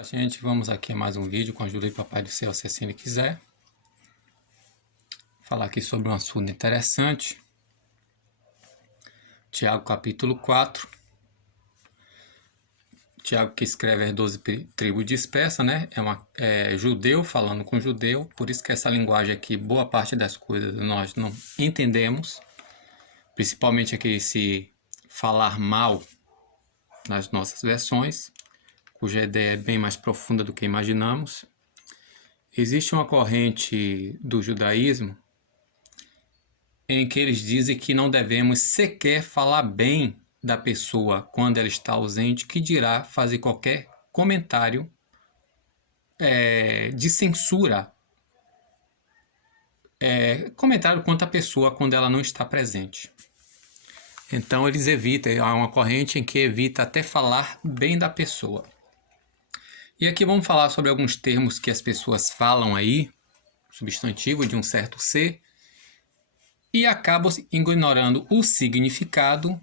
Gente, vamos aqui a mais um vídeo com a ajuda do Papai do Céu, se assim ele quiser. Falar aqui sobre um assunto interessante. Tiago capítulo 4. Tiago que escreve as 12 tribos dispersas, né? É judeu falando com judeu, por isso que essa linguagem aqui, boa parte das coisas nós não entendemos. Principalmente aqui esse falar mal nas nossas versões, cuja ideia é bem mais profunda do que imaginamos. Existe uma corrente do judaísmo em que eles dizem que não devemos sequer falar bem da pessoa quando ela está ausente, que dirá fazer qualquer comentário de censura, comentário contra a pessoa quando ela não está presente. Então eles evitam, há uma corrente em que evita até falar bem da pessoa. E aqui vamos falar sobre alguns termos que as pessoas falam aí, substantivo de um certo ser, e acabam ignorando o significado,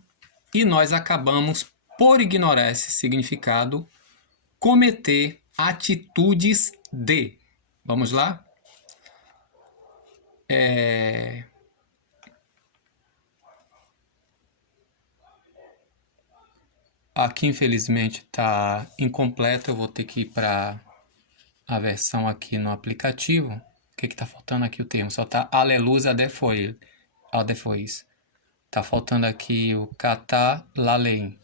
e nós acabamos, por ignorar esse significado, cometer atitudes de. Vamos lá? Aqui, infelizmente, está incompleto. Eu vou ter que ir para a versão aqui no aplicativo. O que está faltando aqui o termo? Só está aleluia adefois. Está faltando aqui o catá laleim.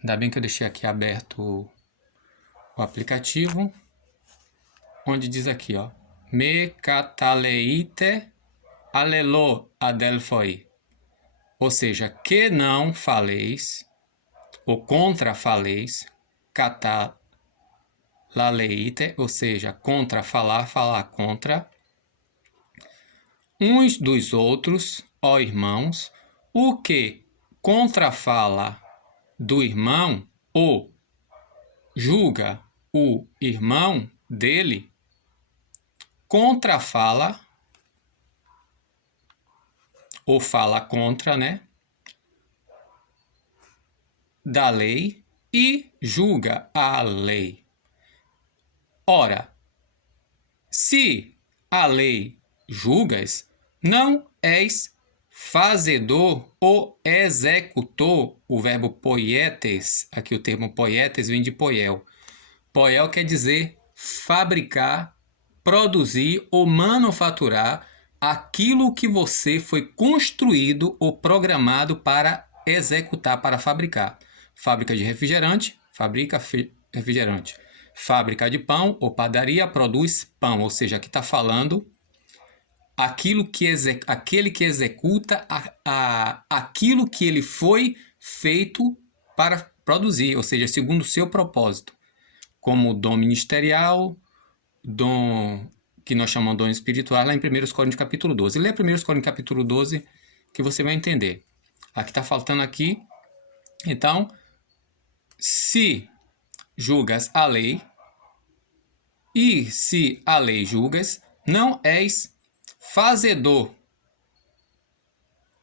Ainda bem que eu deixei aqui aberto o aplicativo, onde diz aqui, ó, me cataleite alelo adelphoi, ou seja, que não faleis, ou contra faleis, catalaleite, ou seja, contra falar, falar contra, uns dos outros, ó irmãos, o que contrafala do irmão ou julga o irmão dele, contrafala ou fala contra, né, da lei e julga a lei. Ora, se a lei julgas, não és fazedor ou executor, o verbo poietes, aqui o termo poietes vem de poiel. Poiel quer dizer fabricar, produzir ou manufaturar aquilo que você foi construído ou programado para executar, para fabricar. Fábrica de refrigerante, fabrica refrigerante. Fábrica de pão ou padaria produz pão, ou seja, aqui está falando aquele que executa aquilo que ele foi feito para produzir, ou seja, segundo o seu propósito, como dom ministerial, dom que nós chamamos de dom espiritual, lá em 1 Coríntios capítulo 12. Lê 1 Coríntios capítulo 12 que você vai entender. Aqui está faltando aqui. Então, se julgas a lei, e se a lei julgas, não és fazedor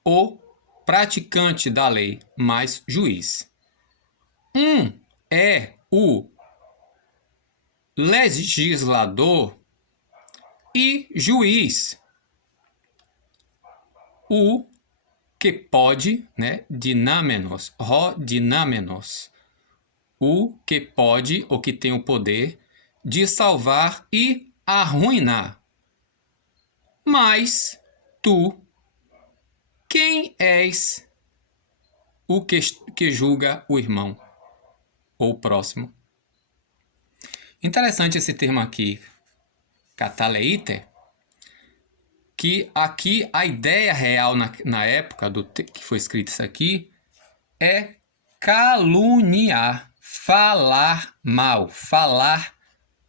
ou praticante da lei, mas juiz. Um é o legislador e juiz. O que pode, né, dinâmenos, dinâmenos, o que pode, ou que tem o poder de salvar e arruinar. Mas tu, quem és o que julga o irmão ou o próximo? Interessante esse termo aqui, cataleite, que aqui a ideia real na época que foi escrito isso aqui é caluniar, falar mal, falar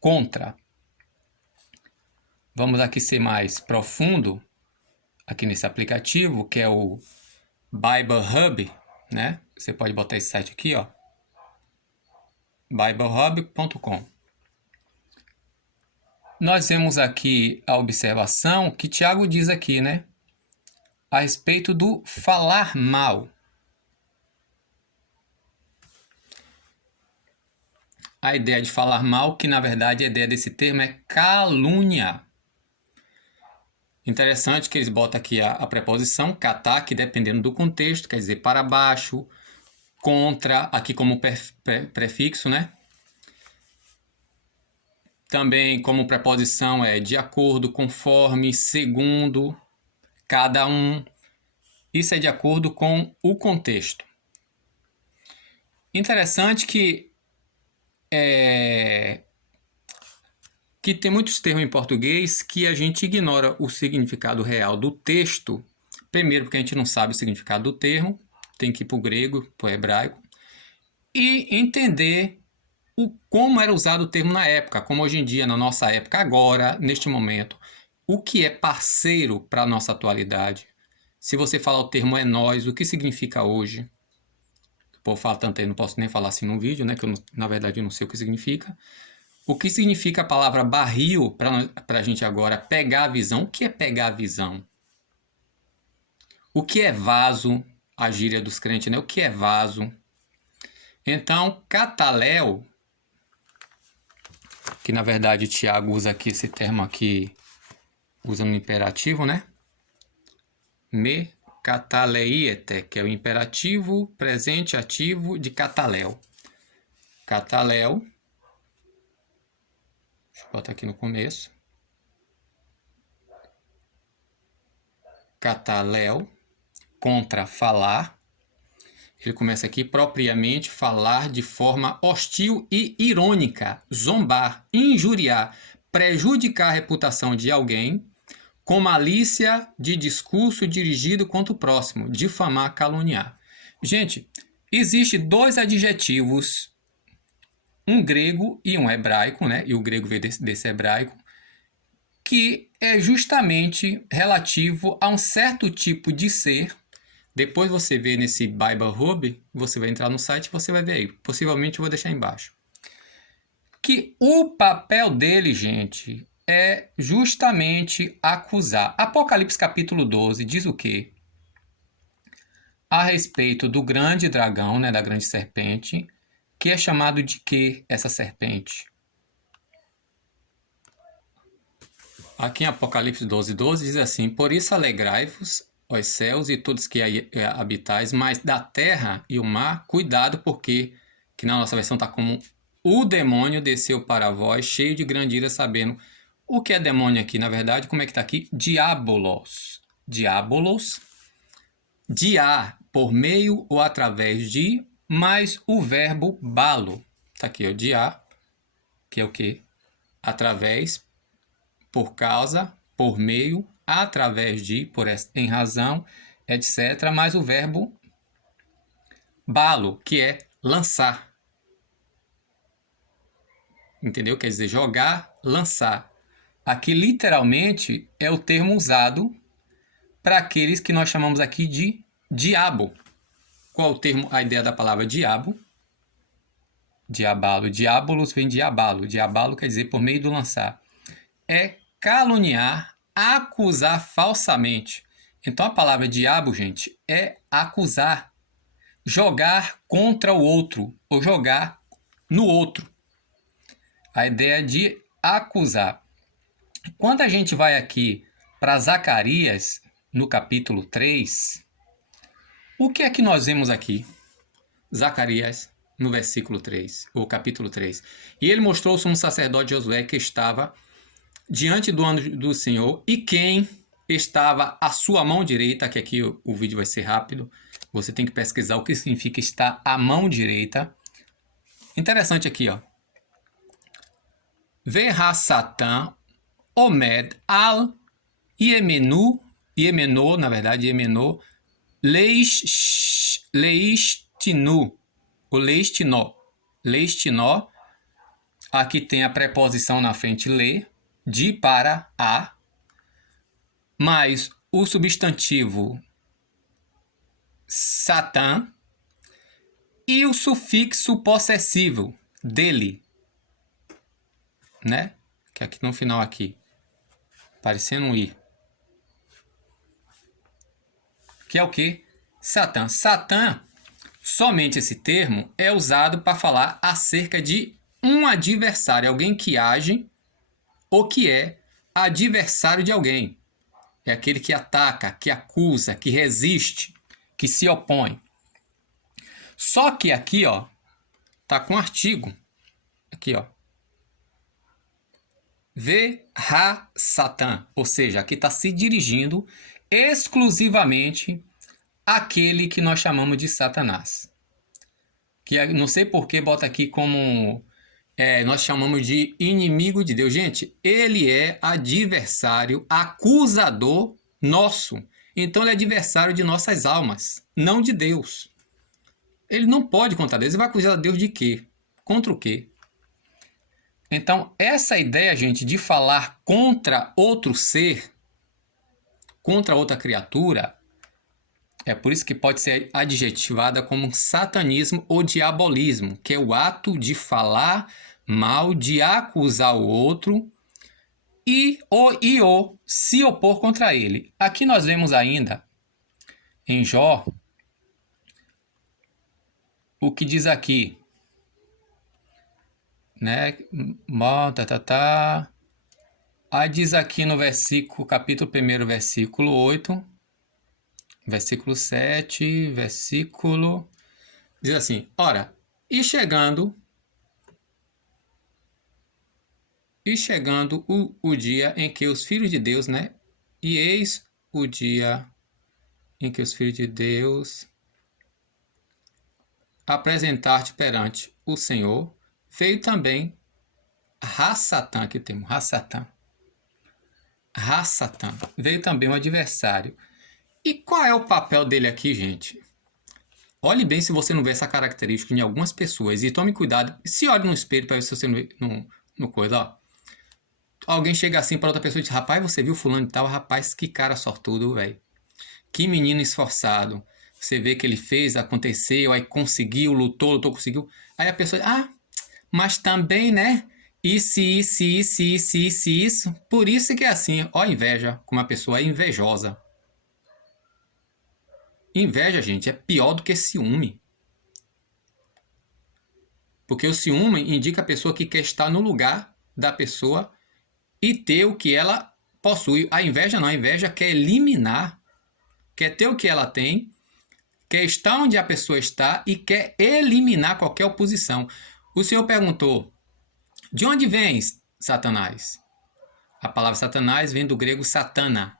contra. Vamos aqui ser mais profundo aqui nesse aplicativo, que é o Bible Hub, né? Você pode botar esse site aqui, ó, biblehub.com. Nós vemos aqui a observação que Tiago diz aqui, né, a respeito do falar mal. a ideia de falar mal, que na verdade a ideia desse termo é calúnia. Interessante que eles botam aqui a preposição catar, que dependendo do contexto, quer dizer para baixo, contra, aqui como prefixo, né? Também como preposição é de acordo, conforme, segundo, cada um. Isso é de acordo com o contexto. Interessante que tem muitos termos em português que a gente ignora o significado real do texto. Primeiro, porque a gente não sabe o significado do termo, tem que ir para o grego, para o hebraico, e entender como era usado o termo na época, como hoje em dia, na nossa época, agora, neste momento. O que é parceiro para a nossa atualidade? Se você falar o termo é nós, o que significa hoje? O povo fala tanto aí, não posso nem falar assim num vídeo, né? Que eu, na verdade, eu não sei o que significa. O que significa a palavra barril para a gente agora? Pegar a visão. O que é pegar a visão? O que é vaso? A gíria dos crentes, né? O que é vaso? Então, cataléu, que na verdade Tiago usa aqui esse termo aqui, usa no imperativo, né? Me cataleiete, que é o imperativo presente ativo de cataléu. Cataléu, deixa eu botar aqui no começo. Cataléu, contra falar. Ele começa aqui, propriamente, falar de forma hostil e irônica, zombar, injuriar, prejudicar a reputação de alguém, com malícia de discurso dirigido contra o próximo, difamar, caluniar. Gente, existem dois adjetivos, um grego e um hebraico, né? E o grego veio desse hebraico, que é justamente relativo a um certo tipo de ser. Depois você vê nesse Bible Hub, você vai entrar no site e você vai ver aí. Possivelmente eu vou deixar embaixo. Que o papel dele, gente, é justamente acusar. Apocalipse capítulo 12 diz o quê? A respeito do grande dragão, né, da grande serpente, que é chamado de quê, essa serpente? Aqui em Apocalipse 12, 12 diz assim: por isso alegrai-vos, os céus e todos que aí habitais, mas da terra e o mar, cuidado, porque, que na nossa versão está como o demônio desceu para vós, cheio de grande ira, sabendo o que é demônio aqui, na verdade, como é que está aqui? Diabolos. Diabolos. Dia, por meio ou através de, mais o verbo balo. Está aqui, ó, dia, que é o quê? Através, por causa, por meio, através de, por em razão, etc. Mais o verbo balo, que é lançar. Entendeu? Quer dizer, jogar, lançar. Aqui, literalmente, é o termo usado para aqueles que nós chamamos aqui de diabo. Qual o termo, a ideia da palavra diabo? Diabalo. Diabolos vem diabalo. Diabalo quer dizer por meio do lançar. É caluniar, acusar falsamente. Então a palavra diabo, gente, é acusar, jogar contra o outro ou jogar no outro. A ideia de acusar. Quando a gente vai aqui para Zacarias, no capítulo 3, o que é que nós vemos aqui? Zacarias, no versículo 3, ou capítulo 3. E ele mostrou o sumo sacerdote Josué que estava diante do anjo do Senhor, e quem estava à sua mão direita, que aqui o vídeo vai ser rápido, você tem que pesquisar o que significa estar à mão direita. Interessante aqui, ó. Verá Satã, Omed, Al, Iemenu, na verdade, Iemenu, Leistinu, o Leistinó, aqui tem a preposição na frente le, de para a, mais o substantivo Satã e o sufixo possessivo dele, né? Que é aqui no final aqui, parecendo um i. Que é o que? Satã. Satã, somente esse termo é usado para falar acerca de um adversário, alguém que age ou que é adversário de alguém. É aquele que ataca, que acusa, que resiste, que se opõe. Só que aqui, ó, tá com artigo. Aqui, ó. Ve-ha-Satan. Ou seja, aqui está se dirigindo exclusivamente àquele que nós chamamos de Satanás. Que não sei por que bota aqui como nós chamamos de inimigo de Deus. Gente, ele é adversário, acusador nosso. Então ele é adversário de nossas almas, não de Deus. Ele não pode contra Deus. Ele vai acusar Deus de quê? Contra o quê? Então, essa ideia, gente, de falar contra outro ser, contra outra criatura, é por isso que pode ser adjetivada como satanismo ou diabolismo, que é o ato de falar mal, de acusar o outro e se opor contra ele. Aqui nós vemos ainda, em Jó, o que diz aqui, né? Aí diz aqui no versículo, capítulo 1, versículo 8, versículo 7, diz assim: ora, e chegando o dia em que os filhos de Deus, né? E eis o dia em que os filhos de Deus apresentar-te perante o Senhor, veio também Ha-Satan, aqui temos Ha-Satan. Ha-Satan, veio também um adversário. E qual é o papel dele aqui, gente? Olhe bem se você não vê essa característica em algumas pessoas e tome cuidado. Se olhe no espelho para ver se você não vê no coisa, ó. Alguém chega assim para outra pessoa e diz: rapaz, você viu fulano e tal? Rapaz, que cara sortudo, velho. Que menino esforçado. Você vê que ele fez, aconteceu, aí conseguiu, lutou, conseguiu. Aí a pessoa, mas também, né? Isso. Por isso que é assim. Ó, inveja, como a pessoa é invejosa. Inveja, gente, é pior do que ciúme. Porque o ciúme indica a pessoa que quer estar no lugar da pessoa e ter o que ela possui. A inveja não, a inveja quer eliminar, quer ter o que ela tem, quer estar onde a pessoa está e quer eliminar qualquer oposição. O Senhor perguntou: de onde vens, Satanás? A palavra Satanás vem do grego satana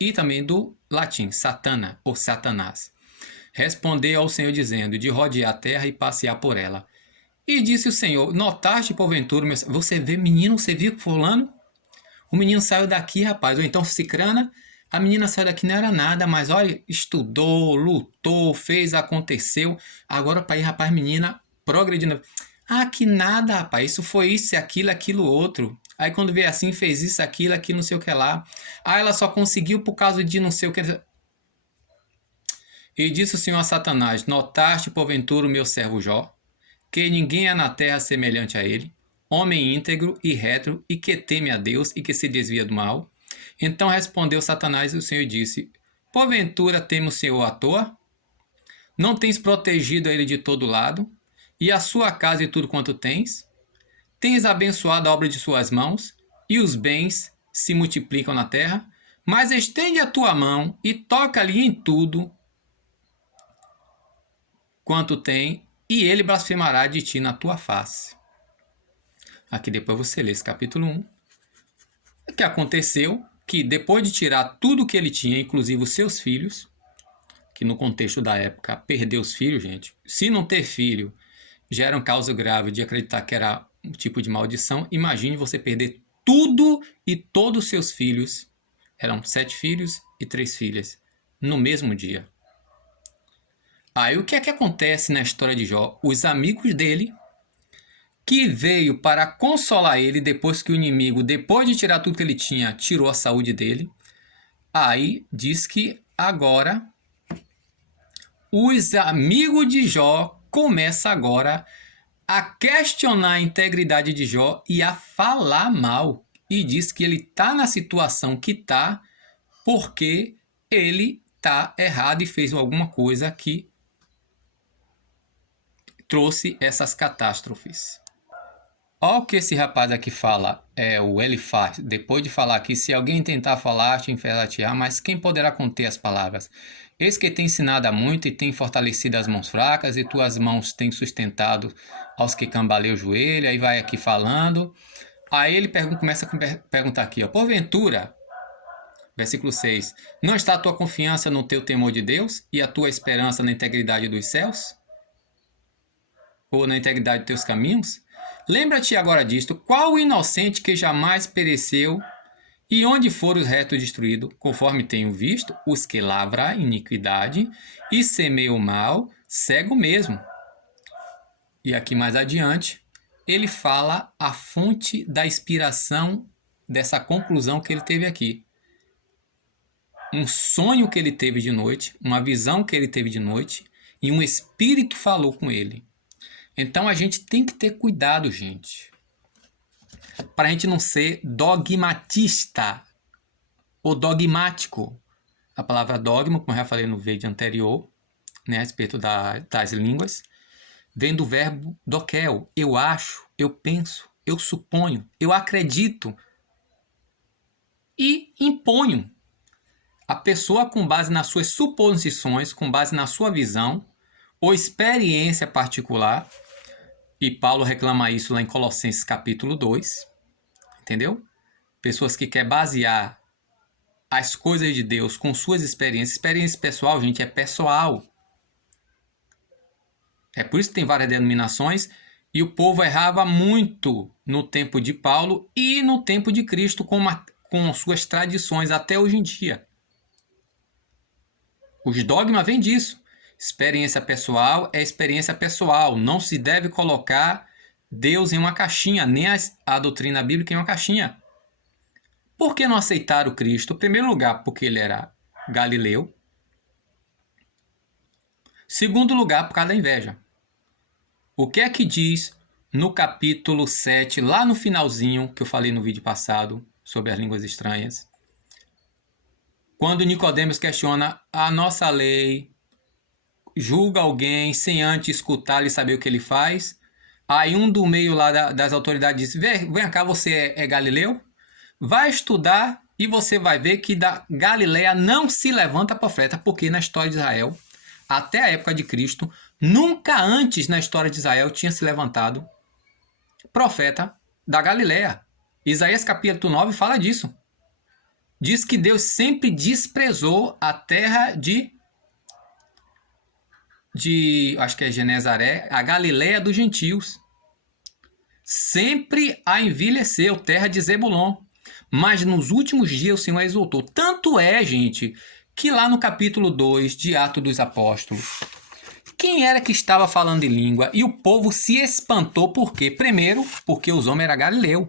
e também do latim satana ou Satanás. Respondeu ao Senhor dizendo: de rodear a terra e passear por ela. E disse o Senhor: notaste porventura, você vê, menino, você viu fulano? O menino saiu daqui, rapaz. Ou então cicrana, a menina saiu daqui, não era nada, mas olha, estudou, lutou, fez, aconteceu. Agora para ir, rapaz, menina, progredindo. Que nada, rapaz, isso foi isso, aquilo outro. Aí quando veio assim, fez isso, aquilo, não sei o que lá. Ela só conseguiu por causa de não sei o que. E disse o Senhor a Satanás: notaste porventura o meu servo Jó, que ninguém há na terra semelhante a ele, homem íntegro e reto, e que teme a Deus e que se desvia do mal? Então respondeu Satanás e o Senhor disse: porventura teme o Senhor à toa? Não tens protegido a ele de todo lado, e a sua casa e tudo quanto tens? Tens abençoado a obra de suas mãos, e os bens se multiplicam na terra? Mas estende a tua mão e toca-lhe em tudo quanto tem, e ele blasfemará de ti na tua face. Aqui depois você lê esse capítulo 1. O que aconteceu? Que depois de tirar tudo que ele tinha, inclusive os seus filhos, que no contexto da época, perder os filhos, gente, se não ter filho já era um caso grave de acreditar que era um tipo de maldição, imagine você perder tudo e todos os seus filhos, eram 7 filhos e 3 filhas, no mesmo dia. Aí o que é que acontece na história de Jó? Os amigos dele, que veio para consolar ele depois que o inimigo, depois de tirar tudo que ele tinha, tirou a saúde dele. Aí diz que agora os amigos de Jó começam agora a questionar a integridade de Jó e a falar mal. E diz que ele está na situação que está porque ele está errado e fez alguma coisa que trouxe essas catástrofes. Olha o que esse rapaz aqui fala, o Elifaz, depois de falar aqui, se alguém tentar falar, te enferrar, mas quem poderá conter as palavras? Eis que tem ensinado a muito e tem fortalecido as mãos fracas, e tuas mãos têm sustentado aos que cambaleiam o joelho, aí vai aqui falando. Aí ele começa a perguntar aqui, ó, porventura, versículo 6, não está a tua confiança no teu temor de Deus e a tua esperança na integridade dos céus? Ou na integridade dos teus caminhos? Lembra-te agora disto, qual o inocente que jamais pereceu, e onde foram os retos destruídos, conforme tenho visto, os que lavram iniquidade e semeiam o mal, cego mesmo. E aqui mais adiante, ele fala a fonte da inspiração dessa conclusão que ele teve aqui. Um sonho que ele teve de noite, uma visão que ele teve de noite, e um espírito falou com ele. Então a gente tem que ter cuidado, gente, para a gente não ser dogmatista ou dogmático. A palavra dogma, como eu já falei no vídeo anterior, né, a respeito das línguas, vem do verbo doquel. Eu acho, eu penso, eu suponho, eu acredito e imponho. A pessoa, com base nas suas suposições, com base na sua visão ou experiência particular, e Paulo reclama isso lá em Colossenses capítulo 2, entendeu? Pessoas que querem basear as coisas de Deus com suas experiências. Experiência pessoal, gente, é pessoal. É por isso que tem várias denominações, e o povo errava muito no tempo de Paulo e no tempo de Cristo com suas tradições até hoje em dia. Os dogmas vêm disso. Experiência pessoal é experiência pessoal. Não se deve colocar Deus em uma caixinha, nem a doutrina bíblica em uma caixinha. Por que não aceitaram Cristo? Em primeiro lugar, porque ele era galileu. Segundo lugar, por causa da inveja. O que é que diz no capítulo 7, lá no finalzinho, que eu falei no vídeo passado, sobre as línguas estranhas? Quando Nicodemos questiona a nossa lei, julga alguém sem antes escutá-lo e saber o que ele faz, aí um do meio lá das autoridades diz, vem cá, você é galileu? Vai estudar e você vai ver que da Galileia não se levanta profeta, porque na história de Israel, até a época de Cristo, nunca antes na história de Israel tinha se levantado profeta da Galileia. Isaías capítulo 9 fala disso. Diz que Deus sempre desprezou a terra acho que é Genezaré, a Galileia dos gentios. Sempre a envelheceu, terra de Zebulon. Mas nos últimos dias o Senhor a exaltou. Tanto é, gente, que lá no capítulo 2 de Atos dos Apóstolos, quem era que estava falando em língua? E o povo se espantou, por quê? Primeiro, porque os homens eram galileus.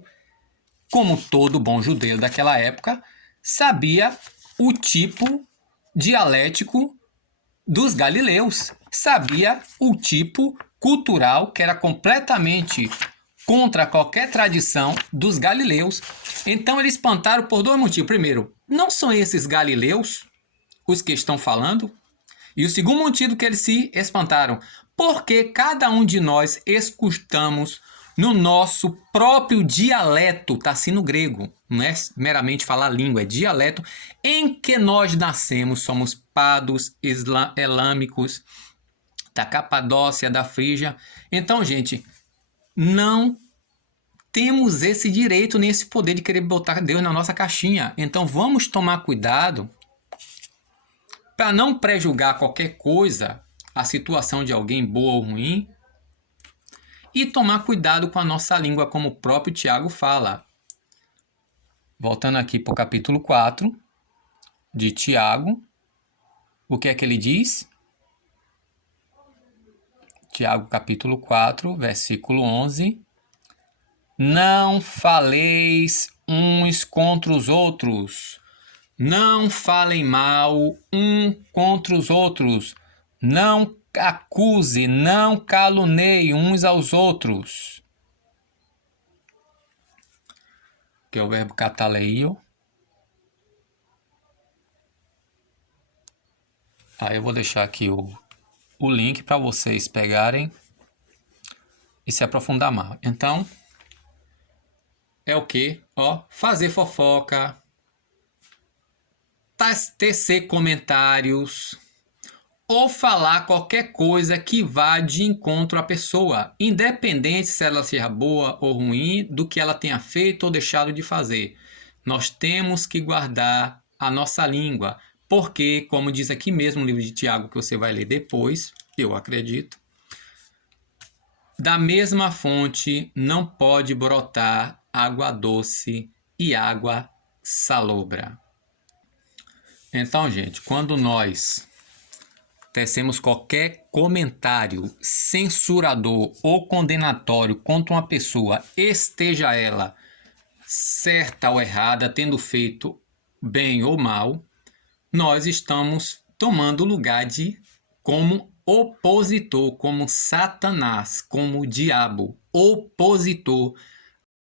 Como todo bom judeu daquela época, sabia o tipo dialético dos galileus. Sabia o tipo cultural que era completamente contra qualquer tradição dos galileus. Então eles espantaram por dois motivos. Primeiro, não são esses galileus os que estão falando? E o segundo motivo que eles se espantaram, porque cada um de nós escutamos no nosso próprio dialeto, está assim no grego, não é meramente falar língua, é dialeto, em que nós nascemos, somos pardos, elâmicos, da Capadócia, da Frígia. Então, gente, não temos esse direito nem esse poder de querer botar Deus na nossa caixinha. Então, vamos tomar cuidado para não prejulgar qualquer coisa, a situação de alguém boa ou ruim, e tomar cuidado com a nossa língua, como o próprio Tiago fala. Voltando aqui para o capítulo 4 de Tiago, o que é que ele diz? Tiago capítulo 4, versículo 11. Não faleis uns contra os outros. Não falem mal um contra os outros. Não acuse, não caluniem uns aos outros. Que é o verbo kataleio. Aí eu vou deixar aqui o link para vocês pegarem e se aprofundar mais. Então, é o quê? Ó, fazer fofoca, tecer comentários ou falar qualquer coisa que vá de encontro à pessoa, independente se ela seja boa ou ruim, do que ela tenha feito ou deixado de fazer. Nós temos que guardar a nossa língua, porque, como diz aqui mesmo no livro de Tiago, que você vai ler depois, eu acredito, da mesma fonte não pode brotar água doce e água salobra. Então, gente, quando nós tecemos qualquer comentário censurador ou condenatório contra uma pessoa, esteja ela certa ou errada, tendo feito bem ou mal, nós estamos tomando o lugar de como opositor, como Satanás, como diabo, opositor